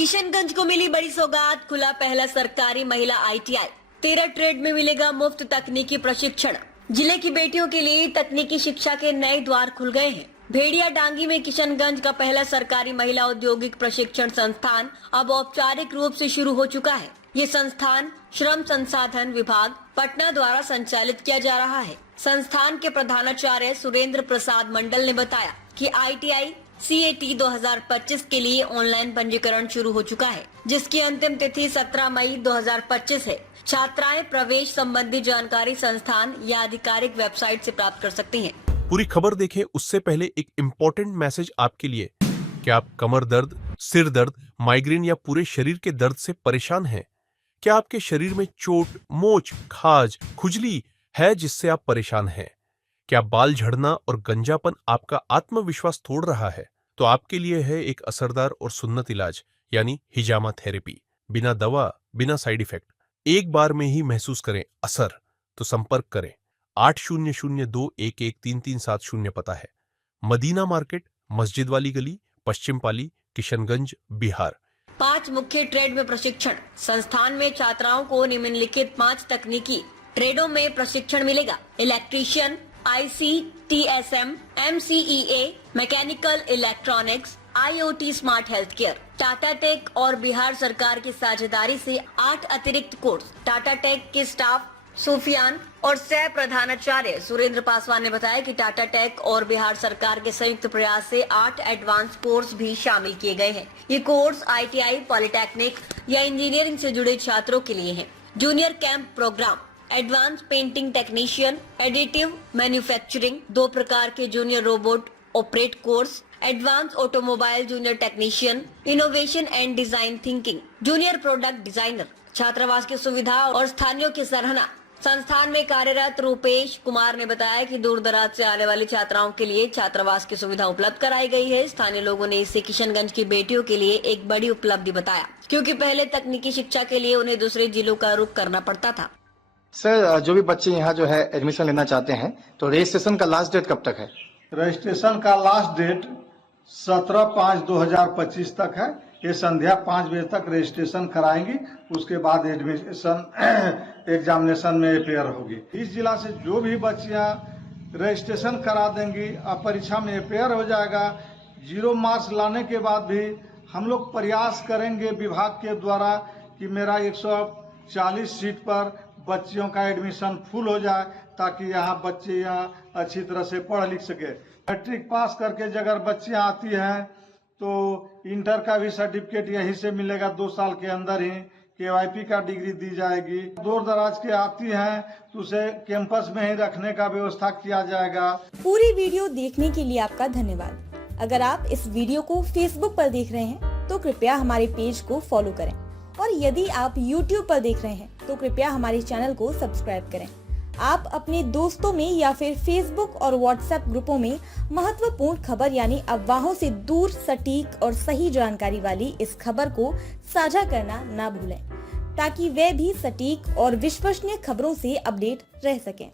किशनगंज को मिली बड़ी सौगात, खुला पहला सरकारी महिला ITI। 13 ट्रेड में मिलेगा मुफ्त तकनीकी प्रशिक्षण। जिले की बेटियों के लिए तकनीकी शिक्षा के नए द्वार खुल गए हैं। भेड़िया डांगी में किशनगंज का पहला सरकारी महिला औद्योगिक प्रशिक्षण संस्थान अब औपचारिक रूप से शुरू हो चुका है। ये संस्थान श्रम संसाधन विभाग पटना द्वारा संचालित किया जा रहा है। संस्थान के प्रधानाचार्य सुरेंद्र प्रसाद मंडल ने बताया कि ITI CAT 2025 के लिए ऑनलाइन पंजीकरण शुरू हो चुका है, जिसकी अंतिम तिथि 17 मई 2025 है। छात्राएं प्रवेश संबंधी जानकारी संस्थान या आधिकारिक वेबसाइट से प्राप्त कर सकती हैं। पूरी खबर देखें उससे पहले एक इम्पोर्टेंट मैसेज आपके लिए। क्या आप कमर दर्द, सिर दर्द, माइग्रेन या पूरे शरीर के दर्द से परेशान हैं? क्या आपके शरीर में चोट, मोच, खाज, खुजली है जिससे आप परेशान हैं? क्या बाल झड़ना और गंजापन आपका आत्मविश्वास तोड़ रहा है? तो आपके लिए है एक असरदार और सुन्नत इलाज, यानी हिजामा थेरेपी। बिना दवा, बिना साइड इफेक्ट, एक बार में ही महसूस करें असर। तो संपर्क करें। 8002113370 पता है। मदीना मार्केट, मस्जिद वाली गली, पश्चिम पाली, किशनगंज, बिहार। 5 मुख्य ट्रेड में प्रशिक्षण। संस्थान में छात्राओं को निम्नलिखित 5 तकनीकी ट्रेडों में प्रशिक्षण मिलेगा। Electrician, IC, TSM, MCEA, mechanical electronics, IoT, smart health care. Tata tech और बिहार सरकार की साझेदारी से 8 अतिरिक्त कोर्स। टाटा टेक के स्टाफ सुफियान और सह प्रधानाचार्य सुरेंद्र पासवान ने बताया कि टाटा टेक और बिहार सरकार के संयुक्त प्रयास से 8 एडवांस कोर्स भी शामिल किए गए हैं। ये कोर्स ITI, पॉलिटेक्निक या इंजीनियरिंग से जुड़े छात्रों के लिए हैं। Junior camp program, advance painting technician, additive manufacturing, 2 प्रकार के junior robot operate course, advance automobile junior technician, innovation and design thinking, junior product designer. छात्रावास की सुविधा और स्थानियों की सराहना। संस्थान में कार्यरत रूपेश कुमार ने बताया कि दूर दराज से आने वाली छात्राओं के लिए छात्रावास की सुविधा उपलब्ध कराई गई है। स्थानीय लोगों ने इसे किशनगंज की बेटियों के लिए एक बड़ी उपलब्धि बताया, क्योंकि पहले तकनीकी शिक्षा के लिए उन्हें दूसरे जिलों का रुख करना पड़ता था। सर, जो भी बच्चे यहाँ जो है एडमिशन लेना चाहते हैं तो रजिस्ट्रेशन का लास्ट डेट कब तक है? रजिस्ट्रेशन का लास्ट डेट 17/5/2025 तक है। ये संध्या 5 बजे तक रजिस्ट्रेशन कराएंगी, उसके बाद एडमिशन एग्जामिनेशन में अपेयर होगी। इस जिला से जो भी बच्चियां रजिस्ट्रेशन करा देंगी अब परीक्षा में अपेयर हो जाएगा। 0 मार्क्स लाने के बाद भी हम लोग प्रयास करेंगे विभाग के द्वारा कि मेरा 140 सीट पर बच्चियों का एडमिशन फुल हो जाए, ताकि यहाँ बच्चे यहाँ अच्छी तरह से पढ़ लिख सके। मैट्रिक पास करके अगर बच्चियाँ आती हैं तो इंटर का भी सर्टिफिकेट यहीं से मिलेगा। 2 साल के अंदर ही KYP का डिग्री दी जाएगी। दूर दराज के आती हैं तो उसे कैंपस में ही रखने का व्यवस्था किया जाएगा। पूरी वीडियो देखने के लिए आपका धन्यवाद। अगर आप इस वीडियो को Facebook पर देख रहे हैं तो कृपया हमारे पेज को फॉलो करें, और यदि आप YouTube पर देख रहे हैं तो कृपया हमारे चैनल को सब्सक्राइब करें। आप अपने दोस्तों में या फिर Facebook और WhatsApp ग्रुपों में महत्वपूर्ण खबर यानी अफवाहों से दूर सटीक और सही जानकारी वाली इस खबर को साझा करना ना भूलें, ताकि वे भी सटीक और विश्वसनीय खबरों से अपडेट रह सकें।